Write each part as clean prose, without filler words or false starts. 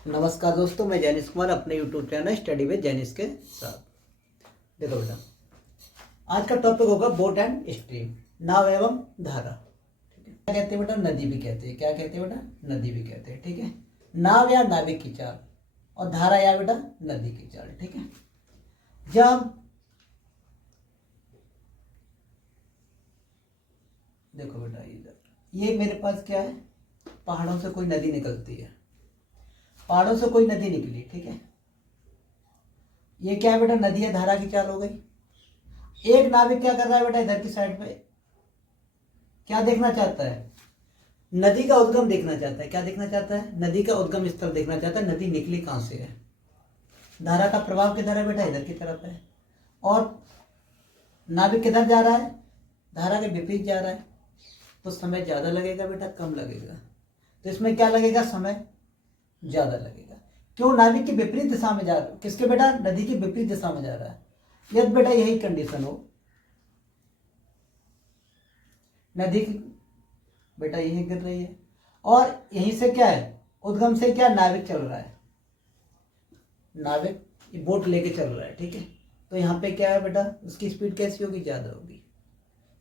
नमस्कार दोस्तों, मैं जैनिस कुमार अपने YouTube channel study with Janis के साथ। देखो बेटा, आज का टॉपिक होगा बोट एंड स्ट्रीम, नाव एवं धारा। ठीक है, क्या कहते हैं बेटा? नदी भी कहते हैं। क्या कहते हैं बेटा? नदी भी कहते हैं। ठीक है, नाव या नाविक की चाल और धारा या बेटा नदी की चाल। ठीक है, जब देखो बेटा ये मेरे पास क्या है, पहाड़ों से कोई नदी निकलती है, पहाड़ों से कोई नदी निकली। ठीक है, ये क्या है बेटा? नदी है, धारा की चाल हो गई। एक नाविक क्या कर रहा है बेटा? इधर की साइड पे क्या देखना चाहता है? नदी का उद्गम देखना चाहता है। क्या देखना चाहता है? नदी का उद्गम स्थल देखना चाहता है, नदी निकली कहां से है। धारा का प्रभाव किधर है बेटा? इधर की तरफ है। और नाविक किधर जा रहा है? धारा के विपरीत जा रहा है। तो समय ज्यादा लगेगा बेटा, कम लगेगा? तो इसमें क्या लगेगा? समय ज्यादा लगेगा। क्यों? नाविक की विपरीत दिशा में जा रहा है। किसके बेटा? नदी की विपरीत दिशा में जा रहा है। यदि बेटा यही कंडीशन हो, नदी की बेटा यही गिर रही है और यहीं से क्या है, उद्गम से क्या नाविक चल रहा है, नाविक बोट लेके चल रहा है। ठीक है, तो यहाँ पे क्या है बेटा? उसकी स्पीड कैसी होगी? ज्यादा होगी।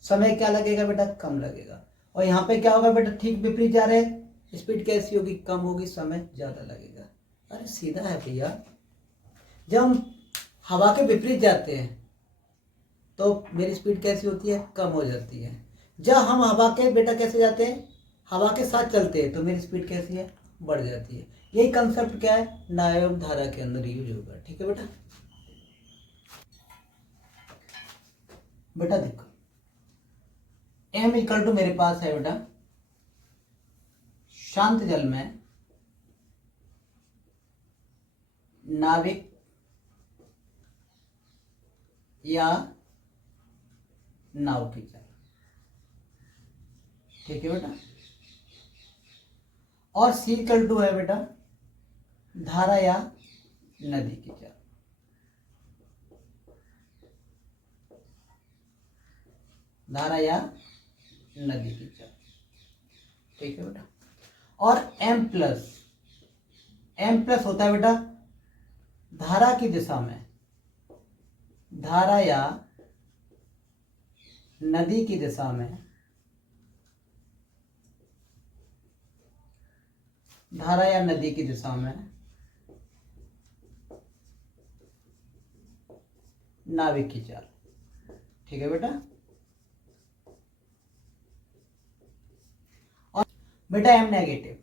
समय क्या लगेगा बेटा? कम लगेगा। और यहाँ पे क्या होगा बेटा? ठीक विपरीत जा रहे हैं, स्पीड कैसी होगी? कम होगी, समय ज्यादा लगेगा। अरे सीधा है भैया। जब हम हवा के विपरीत जाते हैं तो मेरी स्पीड कैसी होती है? कम हो जाती है। जब हम हवा के बेटा कैसे जाते हैं? हवा के साथ चलते हैं तो मेरी स्पीड कैसी है? बढ़ जाती है। यही कंसेप्ट क्या है? नाव एवं धारा के अंदर यूज होगा। ठीक है बेटा, बेटा देखो m इक्वल टू मेरे पास है बेटा शांत जल में नाविक या नाव की चाल। ठीक है बेटा, और c इक्वल टू है बेटा धारा या नदी की चाल। धारा या नदी की चाल। ठीक है बेटा, और m प्लस होता है बेटा धारा की दिशा में, धारा या नदी की दिशा में, धारा या नदी की दिशा में नाविक की चाल। ठीक है बेटा, और बेटा एम नेगेटिव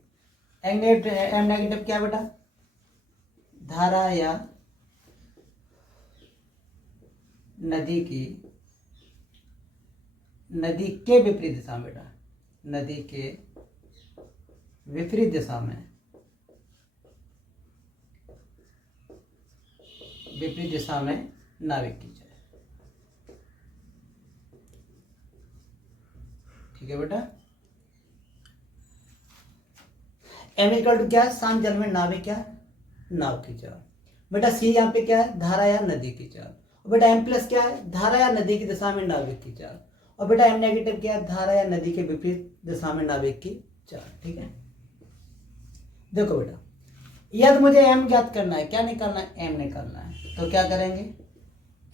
क्या बेटा? धारा या नदी के विपरीत दिशा में बेटा, नदी के विपरीत दिशा में, नाविक की चाल। ठीक है बेटा, एम इक्वल टू क्या है? शांत जल में नाविक क्या? नाव की चाल। बेटा सी यहाँ पे क्या है? धारा या नदी की चाल। और बेटा एम प्लस क्या है? धारा या नदी की दिशा में नाविक की चाल। और बेटा एम नेगेटिव क्या है? धारा या नदी के विपरीत दिशा में नाविक की चाल। ठीक है, देखो बेटा यदि मुझे एम ज्ञात करना है, क्या निकालना है? एम निकालना है। तो क्या करेंगे?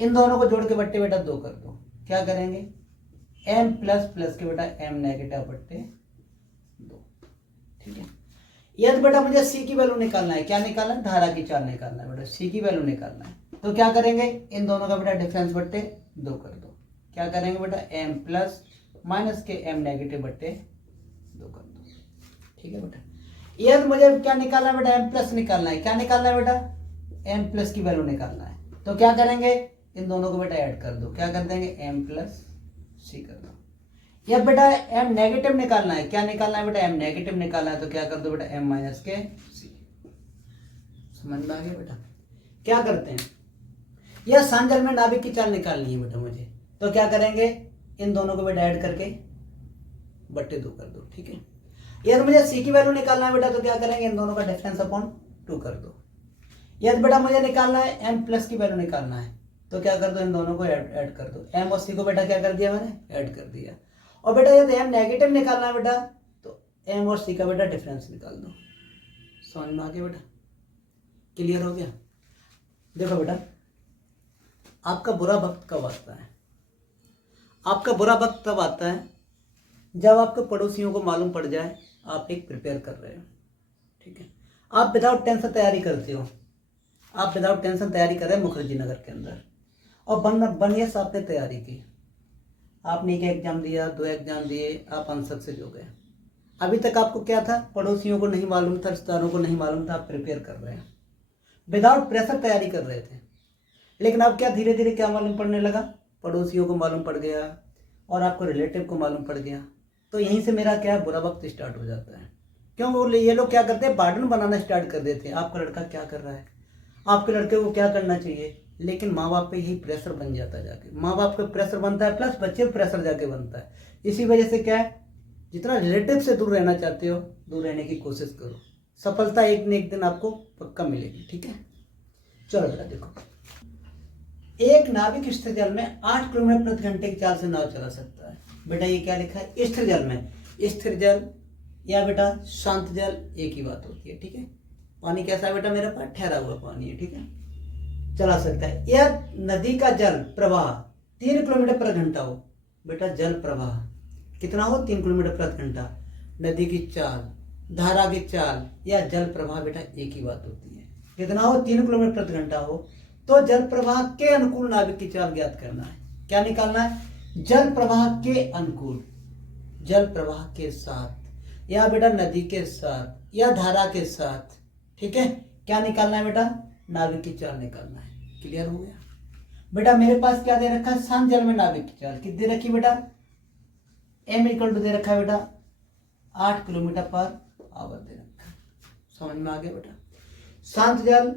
इन दोनों को जोड़ के बट्टे बेटा 2 कर दो। क्या करेंगे? एम प्लस प्लस के बेटा एम नेगेटिव बट्टे 2। ठीक है, यदि बेटा मुझे सी की वैल्यू निकालना है, क्या निकालना है? धारा की चाल निकालना है बेटा, सी की वैल्यू निकालना है। तो क्या करेंगे? इन दोनों का बेटा डिफरेंस बट्टे 2 कर दो। क्या करेंगे बेटा? एम प्लस माइनस के एम नेगेटिव बट्टे 2 कर दो। ठीक है बेटा, यदि मुझे क्या निकालना है बेटा? एम प्लस निकालना है। क्या निकालना है बेटा? एम प्लस की वैल्यू निकालना है। तो क्या करेंगे? इन दोनों को बेटा ऐड कर दो। क्या कर देंगे? एम प्लस सी कर दो। यह बेटा एम नेगेटिव निकालना है। क्या निकालना है बेटा? एम नेगेटिव निकालना है। तो क्या कर दो बेटा? एम माइनस के सी। समझ में आ गया बेटा? क्या करते हैं? यह शांत जल में नाविक की चाल निकालनी है बेटा मुझे। तो क्या करेंगे? इन दोनों को बेटा ऐड करके बट्टे 2 कर दो। ठीक है, यदि मुझे सी की वैल्यू निकालना है बेटा तो क्या करेंगे? इन दोनों का डिफरेंस अपॉन 2 कर दो। यदि बेटा मुझे निकालना है एम प्लस की वैल्यू निकालना है तो क्या कर दो? इन दोनों को ऐड कर दो। एम और सी को बेटा क्या कर दिया मैंने? ऐड कर दिया। और बेटा यदि एम नेगेटिव निकालना है बेटा तो एम और सी का बेटा डिफरेंस निकाल दो। समझ में आ गया बेटा? क्लियर हो गया। देखो बेटा, आपका बुरा वक्त कब आता है? आपका बुरा वक्त तब आता है जब आपके पड़ोसियों को मालूम पड़ जाए आप एक प्रिपेयर कर रहे हो, ठीक है। आप विदाउट टेंशन तैयारी करते हो, आप विदाउट टेंशन तैयारी कर रहे हैं मुखर्जी नगर के अंदर, और बनियस आपने तैयारी की, आपने एक एग्जाम दिया, 2 एग्जाम दिए, आप अनसक्सेस हो गए। अभी तक आपको क्या था, पड़ोसियों को नहीं मालूम था, रिश्तेदारों को नहीं मालूम था, आप प्रिपेयर कर रहे हैं, विदाउट प्रेशर तैयारी कर रहे थे। लेकिन अब क्या, धीरे धीरे क्या मालूम पड़ने लगा, पड़ोसियों को मालूम पड़ गया और आपको रिलेटिव को मालूम पड़ गया। तो यहीं से मेरा क्या बुरा वक्त स्टार्ट हो जाता है। क्यों? वो ये लोग क्या करते हैं, बार्डन बनाना स्टार्ट कर देते हैं, आपका लड़का क्या कर रहा है, आपके लड़के को क्या करना चाहिए। लेकिन माँ बाप पे यही प्रेशर बन जाता है, जाके माँ बाप पे प्रेशर बनता है, प्लस बच्चे पे प्रेशर जाके बनता है। इसी वजह से क्या है, जितना रिलेटिव से दूर रहना चाहते हो, दूर रहने की कोशिश करो, सफलता एक न एक दिन आपको पक्का मिलेगी, ठीक है। चलो बेटा देखो, एक नाविक स्थिर जल में 8 किलोमीटर प्रति घंटे की चाल से नाव चला सकता है। बेटा ये क्या लिखा है, स्थिर जल में, स्थिर जल या बेटा शांत जल एक ही बात होती है, ठीक है। पानी कैसा है बेटा, मेरे पास ठहरा हुआ पानी है, ठीक है, चला सकता है। यह नदी का जल प्रवाह 3 किलोमीटर प्रति घंटा हो। बेटा जल प्रवाह कितना हो, 3 किलोमीटर प्रति घंटा। नदी की चाल, धारा की चाल या जल प्रवाह बेटा एक ही बात होती है। कितना हो, 3 किलोमीटर प्रति घंटा हो, तो जल प्रवाह के अनुकूल नाविक की चाल ज्ञात करना है। क्या निकालना है, जल प्रवाह के अनुकूल, जल प्रवाह के साथ या बेटा नदी के साथ या धारा के साथ, ठीक है। क्या निकालना है बेटा, नाविक की चाल निकालना है। क्लियर हो गया बेटा। मेरे पास क्या दे रखा है, शांत जल में नाविक की चाल कितनी दे रखी बेटा, m इक्वल टू दे रखा है बेटा 8 किलोमीटर पर आवर दे रखा है। समझ में आ गया बेटा। शांत जल,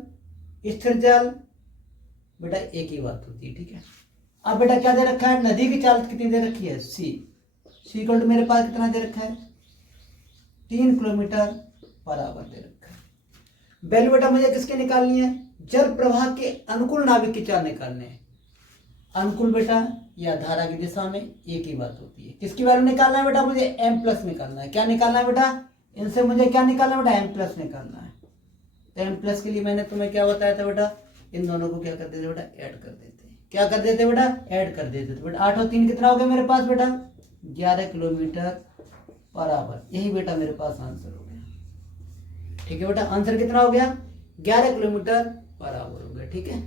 स्थिर जल बेटा एक ही बात होती है, ठीक है। अब बेटा क्या दे रखा है, नदी की चाल कितनी दे रखी है, c इक्वल टू मेरे पास कितना दे रखा है, 3 किलोमीटर पर आवर दे रखा है। वैल्यू बेटा मुझे किसके निकालनी है, जल प्रवाह के अनुकूल नाविक की चाल निकालने है। अनुकूल बेटा या धारा की दिशा में एक ही बात होती है। किसकी वैल्यू निकालना है बेटा, मुझे m प्लस निकालना है। क्या निकालना है बेटा, इनसे मुझे क्या निकालना है बेटा, m प्लस निकालना है। तो m प्लस के लिए मैंने तुम्हें क्या बताया था बेटा, इन दोनों को क्या कर देते बेटा, ऐड कर देते। क्या कर देते बेटा, ऐड कर देते। तो बेटा 8 और 3 कितना हो गया मेरे पास बेटा, 11 किलोमीटर पर आवर। यही बेटा मेरे पास आंसर हो गया, ठीक है बेटा। आंसर कितना हो गया, 11 किलोमीटर पर आवर हो गया, ठीक है।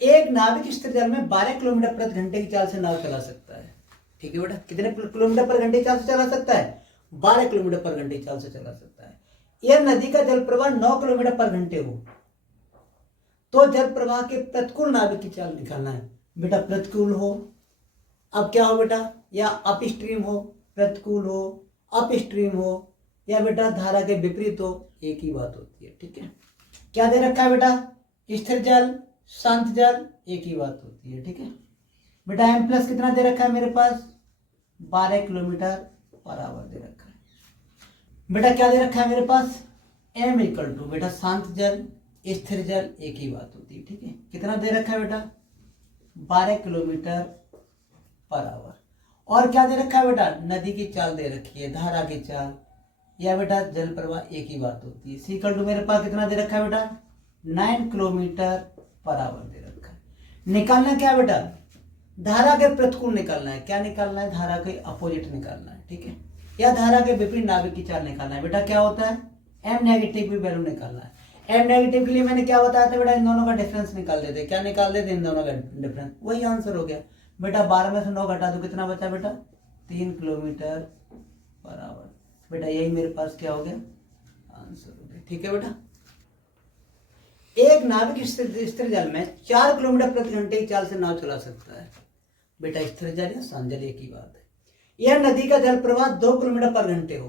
एक नाविक स्थिर जल में 12 किलोमीटर प्रति घंटे की चाल से नाव चला सकता है, ठीक है बेटा। कितने किलोमीटर पर घंटे की चाल से चला सकता है, 12 किलोमीटर पर घंटे की चाल से चला सकता है। यह नदी का जल प्रवाह 9 किलोमीटर पर घंटे हो, तो जल प्रवाह के प्रतिकूल नाविक की चाल निकालना है। बेटा प्रतिकूल हो, अब क्या हो बेटा, या अप स्ट्रीम हो, प्रतिकूल हो, अप स्ट्रीम हो, या बेटा धारा के विपरीत हो, एक ही बात होती है, ठीक है। क्या दे रखा है बेटा, स्थिर जल, शांत जल एक ही बात होती है, ठीक है बेटा। m प्लस कितना दे रखा है मेरे पास, 12 किलोमीटर पर आवर दे रखा है बेटा। क्या दे रखा है मेरे पास, m इक्वल टू बेटा शांत जल, स्थिर जल एक ही बात होती है, ठीक है। कितना दे रखा है बेटा, 12 किलोमीटर पर आवर। और क्या दे रखा है बेटा, नदी की चाल दे रखी है, धारा की चाल या बेटा जल प्रवाह एक ही बात होती है। सी इक्वल टू मेरे पास कितना दे रखा है बेटा, 9 किलोमीटर पर आवर दे रखा है। निकालना क्या बेटा, धारा के प्रतिकूल निकालना है। क्या निकालना है, धारा के अपोजिट निकालना है, ठीक है, या धारा के विपरीत नाविक की चाल निकालना है। बेटा क्या होता है, m नेगेटिव की वैल्यू निकालना है। m नेगेटिव के लिए मैंने क्या बताया था बेटा, इन दोनों का डिफरेंस निकाल देते। क्या निकाल देते, इन दोनों का डिफरेंस, वही आंसर हो गया बेटा। 12 में से 9 घटा दो, कितना बचा बेटा, 3 किलोमीटर पर आवर। बेटा यही मेरे पास क्या हो गया, आंसर हो गया, ठीक है बेटा। एक नाविक स्थिर जल में 4 किलोमीटर प्रति घंटे की चाल से नाव चला सकता है। बेटा स्थिर जल या शांत जल एक ही बात है। यह नदी का जल प्रवाह 2 किलोमीटर पर घंटे हो,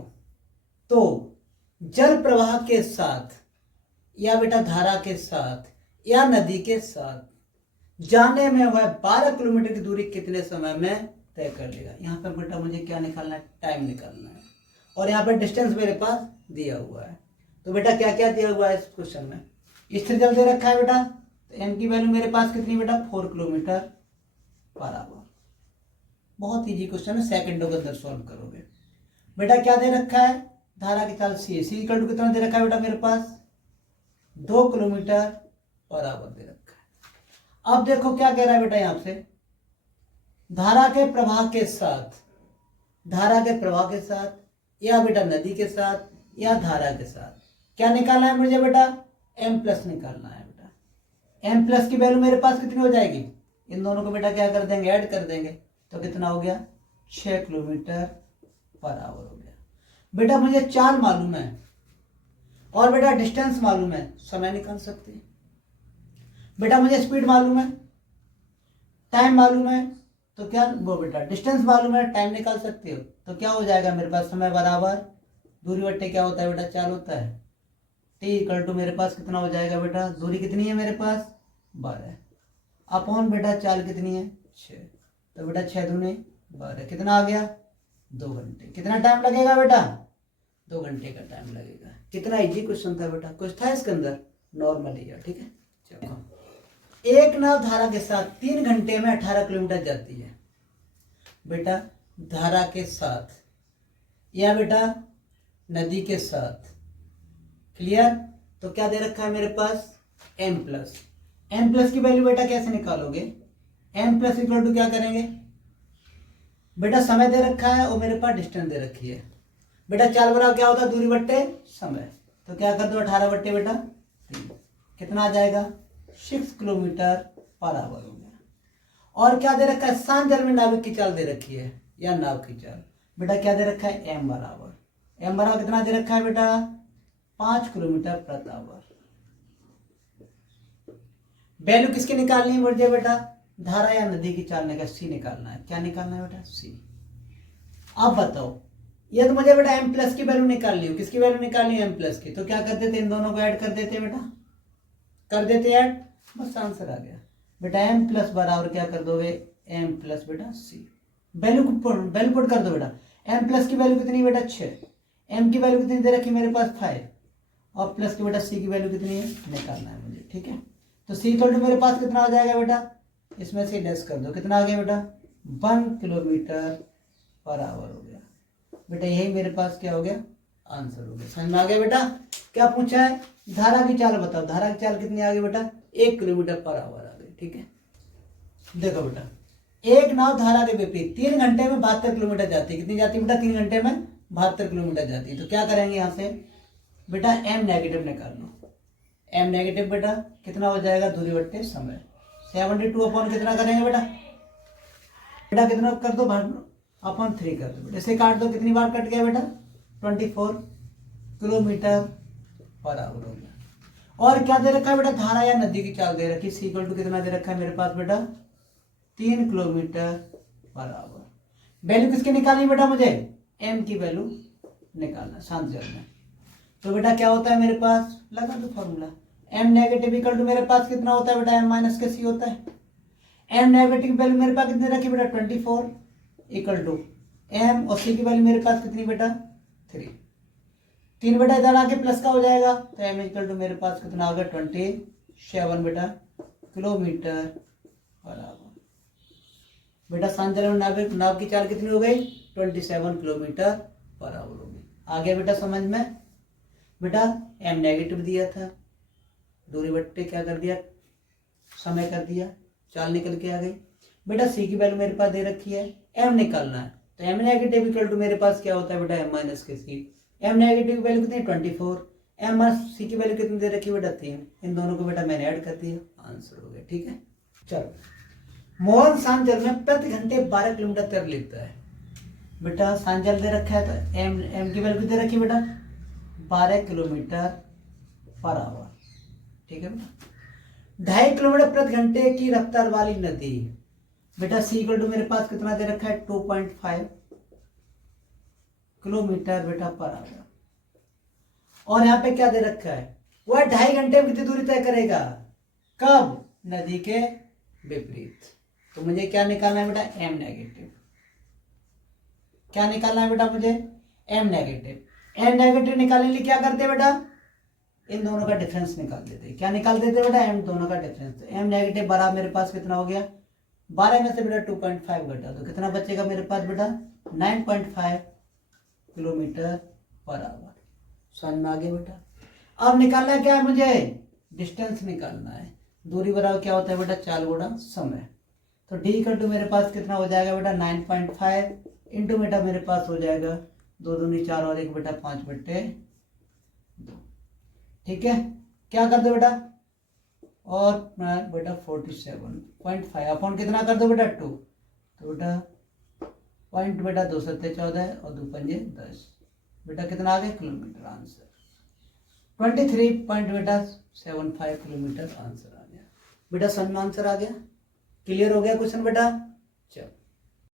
तो जल प्रवाह के साथ या बेटा धारा के साथ या नदी के साथ जाने में वह 12 किलोमीटर की दूरी कितने समय में तय कर लेगा। यहाँ पर बेटा मुझे क्या निकालना है, टाइम निकालना है, और यहाँ पर डिस्टेंस मेरे पास दिया हुआ है। तो बेटा क्या क्या दिया हुआ है इस क्वेश्चन में, स्थिर जल दे रखा है बेटा, तो एम की वैल्यू मेरे पास कितनी बेटा, 4 किलोमीटर पर आवर। बहुत इजी क्वेश्चन है, सेकंडों के अंदर सॉल्व करोगे। बेटा क्या दे रखा है, धारा की चाल सी इक्वल टू कितना दे रखा है बेटा मेरे पास, 2 किलोमीटर पर आवर दे रखा है। अब देखो क्या कह रहा है बेटा यहाँ से, धारा के प्रवाह के साथ, धारा के प्रवाह के साथ या बेटा नदी के साथ या धारा के साथ क्या निकालना है मुझे बेटा, m प्लस निकालना है बेटा। m प्लस की वैल्यू मेरे पास कितनी हो जाएगी, इन दोनों को बेटा क्या कर देंगे, ऐड कर देंगे, तो कितना हो गया 6 किलोमीटर पर आवर हो गया। बेटा मुझे चाल मालूम है और बेटा डिस्टेंस मालूम है, समय निकाल सकते हैं। बेटा मुझे स्पीड मालूम है, टाइम मालूम है, तो क्या वो बेटा डिस्टेंस मालूम है, टाइम निकाल सकते हो। तो क्या हो जाएगा मेरे पास, समय बराबर दूरी बट्टे क्या होता है बेटा, चाल होता है। t इक्वल टू मेरे पास कितना हो जाएगा बेटा, दूरी कितनी है मेरे पास 12 अपॉन बेटा चाल कितनी है 6, तो बेटा 6 दूनी 12, कितना आ गया 2 घंटे। कितना टाइम लगेगा बेटा, 2 घंटे का टाइम लगेगा। कितना इजी क्वेश्चन था बेटा, कुछ था इसके अंदर, नॉर्मल ही है, ठीक है। चलो, एक नाव धारा के साथ 3 घंटे में 18 किलोमीटर जाती है बेटा, धारा के साथ या बेटा नदी के साथ, क्लियर। तो क्या दे रखा है मेरे पास m प्लस, m प्लस की वैल्यू बेटा कैसे निकालोगे, m प्लस इक्वल टू क्या करेंगे बेटा, समय दे रखा है और मेरे पास डिस्टेंस दे रखी है बेटा। चाल बराबर क्या होता है, दूरी बट्टे समय, तो क्या कर दो 18 बट्टे बेटा 3, कितना आ जाएगा 6 किलोमीटर पर आवर हो गया। और क्या दे रखा है, शांत जल में नाविक की चाल दे रखी है या नाव की चाल, बेटा क्या दे रखा है m बराबर, m बराबर कितना दे रखा है बेटा 5 किलोमीटर प्रति आवर। वैल्यू किसकी निकालनी है मुझे बेटा, धारा या नदी की चाल का सी निकालना है। क्या निकालना है बेटा, सी। अब बताओ, ये तो मुझे बेटा m प्लस की वैल्यू निकालनी है, किसकी वैल्यू निकालनी है m प्लस की, तो क्या कर देते इन दोनों को ऐड कर देते बेटा, कर देते ऐड, बस आंसर आ गया बेटा। m प्लस बराबर क्या कर दोगे, m प्लस बेटा सी, वैल्यू पुट कर दो बेटा। m प्लस की वैल्यू कितनी बेटा 6, m की वैल्यू कितनी दे रखी मेरे पास 5, और प्लस की बेटा c की वैल्यू कितनी है निकालना है मुझे, ठीक है। तो c इक्वल टू मेरे पास कितना आ जाएगा बेटा, इसमें से लेस कर दो, कितना आ गया बेटा 1 किलोमीटर पर आवर हो गया बेटा। यही मेरे पास क्या हो गया, आंसर हो गया। समझ में आ गया बेटा। क्या पूछा है, धारा की चाल बताओ, धारा की चाल कितनी आ गई बेटा 1 किलोमीटर पर आवर आ गई, ठीक है। देखो बेटा, एक नाव धारा के विपरीत 3 घंटे में 72 किलोमीटर जाती है, कितनी जाती है बेटा 3 घंटे में 72 किलोमीटर जाती है। तो क्या करेंगे यहाँ से बेटा m नेगेटिव निकाल लो, m नेगेटिव बेटा कितना हो जाएगा, दूरी बट्टे समय, 72 अपॉन कितना करेंगे बेटा, बेटा कितना कर दो अपॉन 3 कर दो बेटा, इसे काट दो, कितनी बार कट गया बेटा 24 किलोमीटर पर आवर हो गया। और क्या दे रखा है बेटा, धारा या नदी की चाल दे रखी, सी इक्वल टू कितना दे रखा है मेरे पास बेटा 3 किलोमीटर पर आवर। वैल्यू किसकी निकालनी बेटा मुझे, m की वैल्यू निकालना शांत जल में। तो बेटा क्या होता है मेरे पास, लगा दो formula, m negative equal to मेरे पास कितना होता है बेटा m माइनस के c होता है। m नेगेटिव की वैल्यू मेरे पास कितनी रखी बेटा 24 इक्वल टू m, और c की वैल्यू मेरे पास कितनी बेटा 3, 3 बेटा इधर आके प्लस का हो जाएगा, तो m इक्वल टू मेरे पास कितना होगा 27 बेटा किलोमीटर पर आवर बेटा। शांत जल में नाव की चाल कितनी हो गई 27 किलोमीटर पर आवर हो गई। आ गया बेटा समझ में। बेटा m नेगेटिव दिया था, दूरी बट्टे क्या कर दिया समय कर दिया, चाल निकल के आ गई बेटा। c की वैल्यू मेरे पास दे रखी है, m निकालना है, तो m नेगेटिव इक्वल टू मेरे पास क्या होता है बेटा m माइनस के c। m नेगेटिव की वैल्यू कितनी 24, m माइनस c की वैल्यू कितनी दे रखी है बेटा 3, इन दोनों को बेटा मैंने ऐड कर दिया, आंसर हो गया, ठीक है। चलो, मोहन शांत जल में प्रति घंटे 12 किलोमीटर तैर लेता है बेटा। शांत जल दे रखा है तो m की वैल्यू दे रखी है बेटा 12 किलोमीटर पर आवर, ठीक है बेटा। 2.5 किलोमीटर प्रति घंटे की रफ्तार वाली नदी बेटा, c इक्वल टू मेरे पास कितना दे रखा है 2.5 किलोमीटर बेटा पर आवर। और यहाँ पे क्या दे रखा है, वह 2.5 घंटे में कितनी दूरी तय करेगा, कब, नदी के विपरीत। तो मुझे क्या निकालना है बेटा m नेगेटिव, क्या निकालना है बेटा मुझे m नेगेटिव। m नेगेटिव निकालने के लिए क्या करते हैं बेटा, इन दोनों का डिफरेंस निकाल देते हैं। क्या निकाल देते हैं बेटा, m दोनों का डिफरेंस। m नेगेटिव बराबर मेरे पास कितना हो गया, 12 में से बेटा 2.5 घटा तो कितना बचेगा मेरे पास बेटा 9.5 किलोमीटर पर आवर। समझ में आ गया बेटा। अब निकालना क्या है मुझे, डिस्टेंस निकालना है। दूरी बराबर क्या होता है बेटा, चाल गुणा समय। तो डी इक्वल टू मेरे पास कितना हो जाएगा बेटा 9.5 इंटू बेटा मेरे पास हो जाएगा 2 दूनी 4 और 1 बेटा 5/2। ठीक है, क्या कर दो बेटा और बेटा 47.5 अपॉन कितना कर दो बेटा 2। तो बेटा पॉइंट बेटा 2 सत्ते 14 और 2 पंजे 10 बेटा कितना आ गया किलोमीटर आंसर 23.75 किलोमीटर आंसर आ गया बेटा। सन में आंसर आ गया। क्लियर हो गया क्वेश्चन बेटा। चलो